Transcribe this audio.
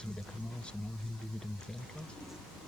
zu mit der Kamera, zu nah hin wie mit dem Fernglas.